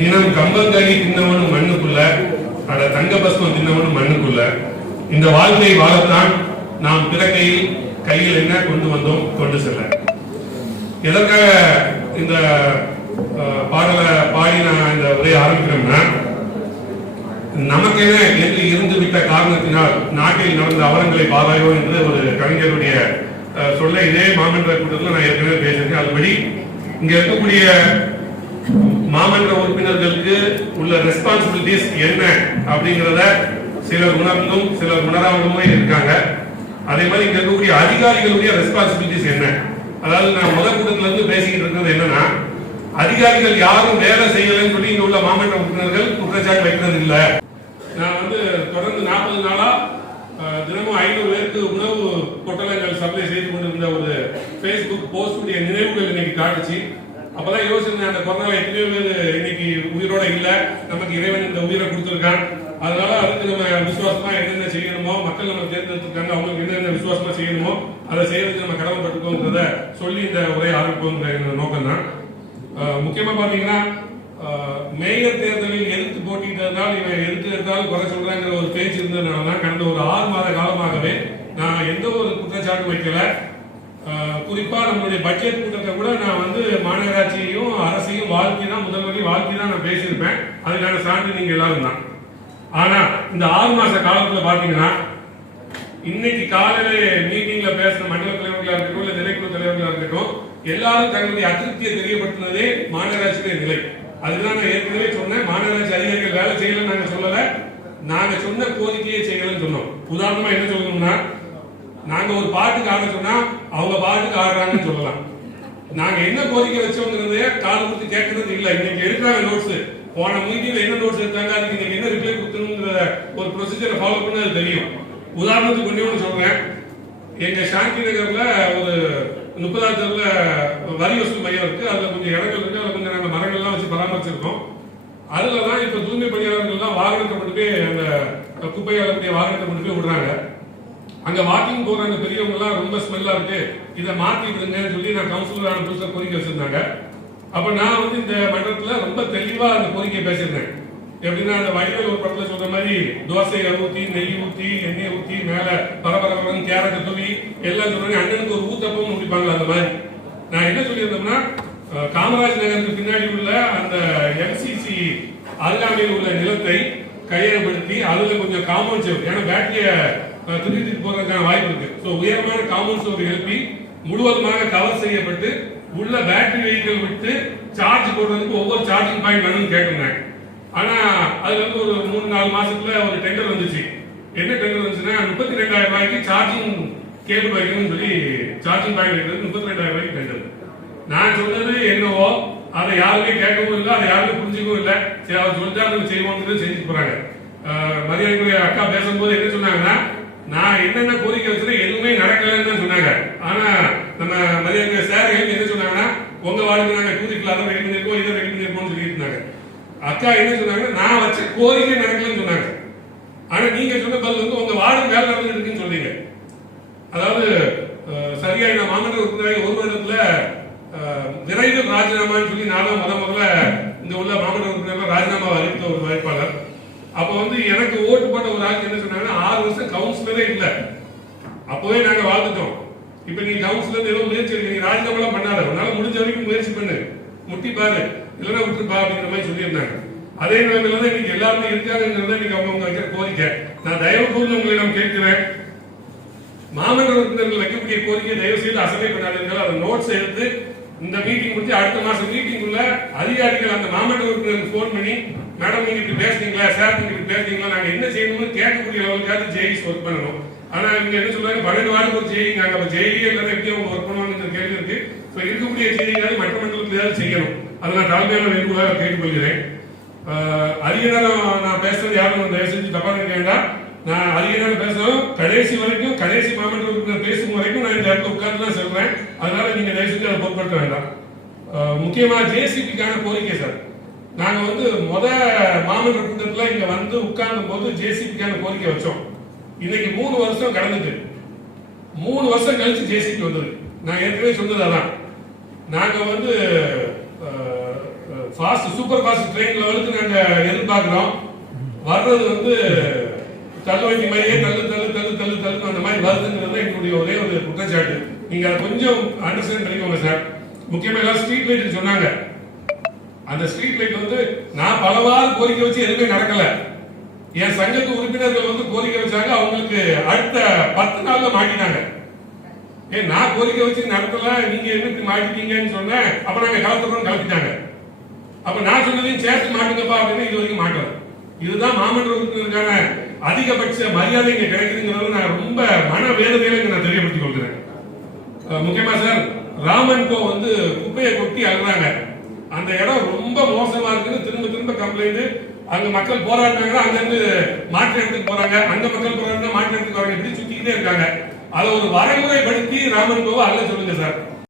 தினம் கம்பங்கனி தின்னவனும் மண்ணுக்குள்ள அட தங்க பஸ்மம் தின்னவனும் மண்ணுக்குள்ள. இந்த வாழ்க்கையை வாழத்தான் நாம் பிறக்கையில் கையில் என்ன கொண்டு வந்தோம்? கொண்டு செல்ல. எதற்காக இந்த பாடலை பாடி நான் இந்த உரையை ஆரம்பிக்கிறேன்னா நமக்கென என்று இருந்து விட்ட காரணத்தினால் நாட்டில் நடந்த அவலங்களை பாராயோ என்று ஒரு கவிஞருடைய சொல்ல இதே மாமன்ற கூட்டத்தில் நான் ஏற்கனவே பேசியிருக்கேன். அதுபடி இங்க இருக்கக்கூடிய மாமன்ற உறுப்பினர்களுக்கு உள்ள ரெஸ்பான்சிபிலிட்டிஸ் என்ன அப்படிங்கிறத சிலர் உணர்ந்தும் சிலர் உணராமலுமே இருக்காங்க. அதே மாதிரி இங்க இருக்கக்கூடிய அதிகாரிகளுடைய ரெஸ்பான்சிபிலிட்டிஸ் என்ன? அதாவது நான் முதல் கூட்டத்துல இருந்து பேசிக்கிட்டு இருக்கிறது என்னன்னா அதிகாரிகள் யாரும் வேலை செய்யலைன்னு சொல்லி இங்க உள்ள மாமன்ற உறுப்பினர்கள் குற்றச்சாட்டு வைக்கிறது இல்ல. நான் வந்து தொடர்ந்து நாற்பது நாளா தினமும் ஐநூறு பேருக்கு உணவு பொட்டலங்கள் சப்ளை செய்து கொண்டிருந்த ஒரு ஃபேஸ்புக் போஸ்டுடைய நினைவுகள் இன்னைக்கு காட்டுச்சு. அப்பதான் யோசிச்சு அந்த கொரோனா எத்தனையோ பேர் இன்னைக்கு உயிரோட இல்ல. நமக்கு இறைவன் இந்த உயிரை கொடுத்துருக்கான். அதனால அதுக்கு நம்ம விசுவாசமா என்னென்ன செய்யணுமோ மக்கள் நம்ம தேர்ந்தெடுத்திருக்காங்க அவங்களுக்கு என்னென்ன விசுவாசமா செய்யணுமோ அதை செய்யறதுக்கு நம்ம கடமைப்பட்டுக்கோங்கிறத சொல்லி இந்த உரையை ஆரம்பிப்போங்கிற நோக்கம் தான் முக்கியமா பாத்தீங்கன்னா மேயர் தேர்தலில் எதிர்த்து போட்டிட்டதால் இவன் எதிர்த்து எடுத்தாலும் குறை சொல்றாங்கிற ஒரு பேச்சு இருந்ததுனால தான் கடந்த ஒரு ஆறு மாத காலமாகவே நான் எந்த ஒரு குற்றச்சாட்டும் வைக்கல. குறிப்பாக நம்மளுடைய பட்ஜெட் கூட்டத்தை கூட நான் வந்து மாநகராட்சியையும் அரசையும் வாழ்க்கை தான் முதல்வரையும் வாழ்க்கை தான் நான் பேசியிருப்பேன். அதுக்கான சான்று நீங்க எல்லாரும் தான். ஆனா இந்த ஆறு மாச காலத்துல பாத்தீங்கன்னா இன்னைக்கு காலையில மீட்டிங்ல பேசின மண்டல தலைவர்களா இருக்கட்டும் இல்ல நிலைக்குழு தலைவர்களா இருக்கட்டும் எல்லாரும் தங்களுடைய அதிருப்தியை தெரியப்படுத்தினதே மாநகராட்சியுடைய நிலை. அதுதான் நான் ஏற்கனவே சொன்னேன். மாநகராட்சி அதிகாரிகள் வேலை செய்யலன்னு நாங்க சொல்லல. நாங்க சொன்ன கோரிக்கையை செய்யலன்னு சொன்னோம். உதாரணமா என்ன சொல்லணும்னா நாங்க ஒரு பாட்டுக்கு ஆட சொன்னா அவங்க பாட்டுக்கு ஆடுறாங்கன்னு சொல்லலாம். நாங்க என்ன கோரிக்கை வச்சோங்கிறதே காது கொடுத்து கேட்கறது இல்ல. இன்னைக்கு எடுக்கிறாங்க நோட்ஸ் போன மீட்டிங்ல என்ன நோட்ஸ் எடுத்தாங்க? அதுக்கு இன்னைக்கு என்ன ரிப்ளை கொடுத்தணுங்கிற ஒரு ப்ரொசீஜரை ஃபாலோ பண்ண அது தெரியும். உதாரணத்துக்கு ஒண்ணே ஒன்று சொல்றேன். எங்க சாந்தி நகர்ல ஒரு முப்பதாவது தெருல வரி வசூல் மையம் இருக்கு. அதுல கொஞ்சம் இடங்கள் இருக்கு. அதுல கொஞ்சம் நாங்கள் மரங்கள்லாம் வச்சு பராமரிச்சிருக்கோம். அதுல தான் இப்ப தூய்மை பணியாளர்கள்லாம் வாகனத்தை மட்டுமே அந்த குப்பை அள்ளக்கூடிய வாகனத்தை மட்டுமே விடுறாங்க. அங்க வாக்கிங் போறாங்க பெரியவங்க எல்லாம் ரொம்ப ஸ்மெல்லா இருக்கு. இதை மாத்தி இருந்தேன் சொல்லி நான் கவுன்சிலர் புதுசாக கோரிக்கை வச்சிருந்தாங்க. அப்ப நான் வந்து இந்த மன்றத்துல ரொம்ப தெளிவா அந்த கோரிக்கையை பேசியிருந்தேன். எப்படின்னா அந்த வடிவேல் ஒரு படத்துல சொல்ற மாதிரி தோசையை ஊத்தி நெய் ஊத்தி எண்ணெய் ஊத்தி மேல பரபரப்பரன்னு கேரட் தூவி எல்லாம் சொல்றாங்க அண்ணனுக்கு ஒரு ஊத்தப்பம் முடிப்பாங்க அந்த மாதிரி. நான் என்ன சொல்லியிருந்தோம்னா காமராஜ் நகருக்கு பின்னாடி உள்ள அந்த எம்சிசி அருகாமையில் உள்ள நிலத்தை கையகப்படுத்தி அதுல கொஞ்சம் காம்பவுண்ட் சுவர் ஏன்னா பேட்டரிய திருப்பி போறதுக்கான வாய்ப்பு இருக்கு. ஸோ உயரமான காம்பவுண்ட் சுவர் எழுப்பி முழுவதுமாக கவர் செய்யப்பட்டு உள்ள பேட்டரி வெஹிக்கிள் விட்டு சார்ஜ் போடுறதுக்கு ஒவ்வொரு சார்ஜிங் பாயிண்ட் வேணும்னு கேட்டிருந்தாங்க ஆனா அதுல வந்து ஒரு மூணு நாலு மாசத்துல ஒரு டெண்டர் வந்துச்சு. என்ன டெண்டர் வந்துச்சுன்னா முப்பத்தி ரெண்டாயிரம் ரூபாய்க்கு சார்ஜிங் கேபிள் வைக்கணும்னு சொல்லி சார்ஜிங் பாயிண்ட் வைக்கிறது முப்பத்தி ரெண்டாயிரம் ரூபாய்க்கு டெண்டர் நான் சொன்னது என்னவோ அதை யாருமே கேட்கவும் இல்லை அதை யாருமே புரிஞ்சுக்கவும் இல்லை. சரி அவர் சொல்லிட்டா அதை செய்வோம்னு செஞ்சு போறாங்க. மரியாதைக்குரிய அக்கா பேசும்போது என்ன நான் என்னென்ன கோரிக்கை வச்சுருந்தேன் எதுவுமே நடக்கலன்னு தான் சொன்னாங்க. ஆனா நம்ம மரியாதைக்குரிய சார் என்ன சொன்னாங்கன்னா உங்க வாழ்க்கை நாங்க டூரிஸ்ட்ல அதை ரெடி பண்ணிருக்கோம் இதை ரெடி பண்ணிருக்கோம்னு சொல்லிட்டு இருந்தாங்க. அக்கா என்ன சொன்னாங்க நான் வச்ச கோரிக்கை நடக்கலன்னு சொன்னாங்க. ஆனா நீங்க சொன்ன பதில் வந்து உங்க வார்டு வேலை நடந்துட்டு இருக்குன்னு சொன்னீங்க அதாவது சரியா நான் மாமன்ற உறுப்பினராக ஒரு வருடத்துல விரைவில் ராஜினாமான்னு சொல்லி நானும் முத முதல்ல இந்த உள்ள மாமன்ற உறுப்பினர் ராஜினாமா அறிவித்த ஒரு வேட்பாளர். அப்ப வந்து எனக்கு ஓட்டு போட்ட ஒரு ஆள் என்ன சொன்னாங்கன்னா ஆறு வருஷம் கவுன்சிலரே இல்ல. அப்பவே நாங்க வாழ்ந்துட்டோம். இப்ப நீ கவுன்சிலர் ஏதோ முயற்சி எடுக்க நீ ராஜினாமெல்லாம் பண்ணாத. உன்னால முடிஞ்ச வரைக்கும் முயற்சி பண்ணு. முட்டி பாரு. இல்லைன்னா விட்டுருப்பா அப்படிங்கிற மாதிரி சொல்லியிருந்தாங்க. அதே நிலைமையில தான் இன்னைக்கு எல்லாருமே இருக்காங்கிறது இன்னைக்கு அவங்க அவங்க வைக்கிற கோரிக்கை. நான் தயவு கூர்ந்து உங்களிடம் கேட்கிறேன். மாமன்ற உறுப்பினர்கள் வைக்கக்கூடிய கோரிக்கை தயவு செய்து அசலை பண்ணாதீர்கள். அதை நோட்ஸ் எடுத்து இந்த மீட்டிங் முடிச்சு அடுத்த மாசம் மீட்டிங் உள்ள அதிகாரிகள் அந்த மாமன்ற உறுப்பினருக்கு ஃபோன் பண்ணி மேடம் நீங்க இப்படி பேசுனீங்களா? சார் நீங்க இப்படி பேசுனீங்களா? நாங்க என்ன செய்யணும்னு கேட்கக்கூடிய லெவலுக்காவது ஜெயிஸ் ஒர்க் பண்ணணும். ஆனா இவங்க என்ன சொல்றாங்க? பன்னெண்டு வாரம் ஒரு ஜெயிங்க அப்ப ஜெயிலே எல்லாரும் எப்படி அவங்க ஒர்க் பண்ணுவாங்க கேள்வி இருக்கு. ஸோ இருக்கக்கூடிய செய்திகளை மற்ற மண்டலத்தில் ஏதாவது செய்யணும். அதை நான் தலைமையில வேண்டுகோளாக கேட்டுக்கொள்கிறேன். ஆஹ் அதிக நேரம் நான் பேசுறது யாரும் தயவு செஞ்சு தப்பா நினைக்க வேண்டாம். நான் அதிக நேரம் பேசணும் கடைசி வரைக்கும் கடைசி மாமன்ற உறுப்பினர் பேசும் வரைக்கும் நான் இந்த இடத்துல உட்கார்ந்து தான் சொல்றேன் அதனால நீங்க தயவு செஞ்சு அதை வேண்டாம் முக்கியமா ஜேசிபிக்கான கோரிக்கை சார். நாங்கள் வந்து முத மாமன்ற கூட்டத்தில் இங்கே வந்து உட்கார்ந்த போது ஜேசிபிக்கான கோரிக்கை வச்சோம். இன்னைக்கு மூணு வருஷம் கடந்துட்டு. மூணு வருஷம் கழிச்சு ஜேசிபி வந்தது. நான் ஏற்கனவே சொன்னது அதான். நாங்கள் வந்து ஃபாஸ்ட் சூப்பர் ஃபாஸ்ட் ட்ரெயின் லெவலுக்கு நாங்கள் எதிர்பார்க்குறோம். வர்றது வந்து தள்ளு வண்டி மாதிரியே தள்ளு தள்ளு தள்ளு தள்ளு தள்ளு அந்த மாதிரி வருதுங்கிறது தான் எங்களுடைய ஒரே ஒரு குற்றச்சாட்டு. நீங்கள் அதை கொஞ்சம் அண்டர்ஸ்டாண்ட் பண்ணிக்கோங்க சார். முக்கியமா எல்லாம் ஸ்ட்ரீட் லைட் சொன்னாங்க. அந்த ஸ்ட்ரீட் லைட் வந்து நான் பலவாறு கோரிக்கை வச்சு எதுவுமே நடக்கல. என் சங்கத்து உறுப்பினர்கள் வந்து கோரிக்கை வச்சாங்க. அவங்களுக்கு அடுத்த பத்து நாள்ல மாட்டினாங்க. ஏ நான் கோரிக்கை வச்சு நடத்தல. நீங்க எதுக்கு மாட்டிட்டீங்கன்னு சொன்னேன். அப்ப நாங்க கலத்துறோம் கலத்திட்டாங்க. அப்ப நான் சொன்னதையும் சேர்த்து மாட்டுங்கப்பா அப்படின்னு இது வரைக்கும் மாட்டோம் இதுதான் மாமன்ற உறுப்பினருக்கான அதிகபட்ச மரியாதை இங்க கிடைக்குதுங்கிறது நான் ரொம்ப மன வேதனையில நான் தெரியப்படுத்திக் கொள்கிறேன். முக்கியமா சார் ராமன்கோ வந்து குப்பையை கொட்டி அழுறாங்க அந்த இடம் ரொம்ப மோசமா இருக்குன்னு திரும்ப திரும்ப கம்ப்ளைண்ட் அங்க மக்கள் போராடுறாங்கன்னா அங்க இருந்து மாற்று இடத்துக்கு போறாங்க அங்க மக்கள் போராடினா மாற்று இடத்துக்கு வராங்க இப்படி சுத்திக்கிட்டே இருக்காங்க. அதை ஒரு வரைமுறைப்படுத்தி ராமன் கோவை அல்ல சொல்லுங்க சார்.